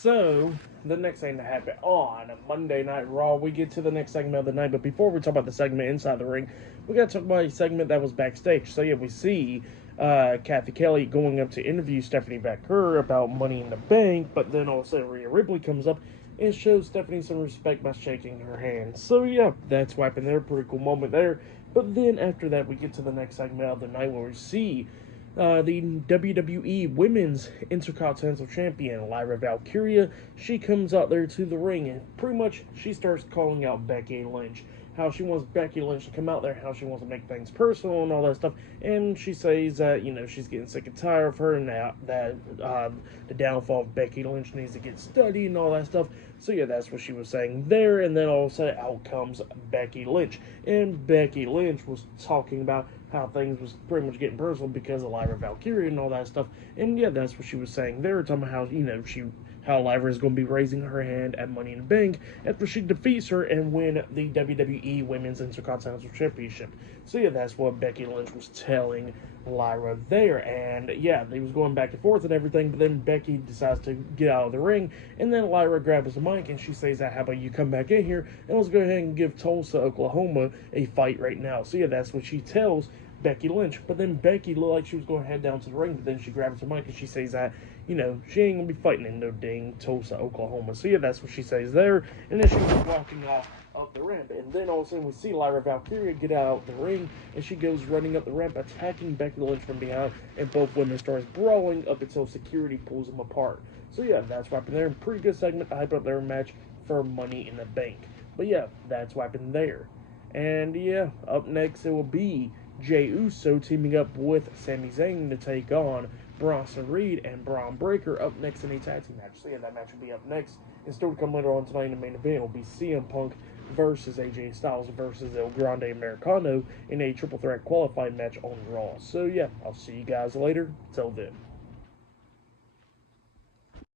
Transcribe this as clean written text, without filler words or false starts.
So, the next thing to happen on Monday Night Raw, we get to the next segment of the night. But before we talk about the segment inside the ring, we got to talk about a segment that was backstage. So, yeah, we see Kathy Kelly going up to interview Stephanie Becker about Money in the Bank. But then also Rhea Ripley comes up and shows Stephanie some respect by shaking her hand. So, yeah, that's wiping there. Pretty cool moment there. But then after that, we get to the next segment of the night where we see the WWE Women's Intercontinental Champion, Lyra Valkyria. She comes out there to the ring and pretty much she starts calling out Becky Lynch. How she wants Becky Lynch to come out there, how she wants to make things personal and all that stuff. And she says that, she's getting sick and tired of her and that the downfall of Becky Lynch needs to get studied and all that stuff. So, yeah, that's what she was saying there. And then all of a sudden, out comes Becky Lynch. And Becky Lynch was talking about how things was pretty much getting personal because of Lyra Valkyria and all that stuff. And, yeah, that's what she was saying there. Talking about how, how Lyra is going to be raising her hand at Money in the Bank after she defeats her and win the WWE Women's Intercontinental Championship. So, yeah, that's what Becky Lynch was telling Lyra there. And, yeah, they was going back and forth and everything, but then Becky decides to get out of the ring, and then Lyra grabs the mic and she says, how about you come back in here and let's go ahead and give Tulsa, Oklahoma a fight right now. So, yeah, that's what she tells Becky Lynch. But then Becky looked like she was going to head down to the ring, but then she grabs her mic and she says that, she ain't going to be fighting in no dang Tulsa, Oklahoma. So, yeah, that's what she says there. And then she was walking off up the ramp. And then all of a sudden we see Lyra Valkyria get out the ring, and she goes running up the ramp, attacking Becky Lynch from behind, and both women starts brawling up until security pulls them apart. So, yeah, that's what happened there. Pretty good segment to hype up their match for Money in the Bank. But, yeah, that's what happened there. And, yeah, up next it will be Jey Uso teaming up with Sami Zayn to take on Bronson Reed and Braun Breaker up next in a tag team match. So, yeah, that match will be up next. And still to come later on tonight in the main event, it will be CM Punk versus AJ Styles versus El Grande Americano in a triple threat qualifying match on Raw. So, yeah, I'll see you guys later. Till then.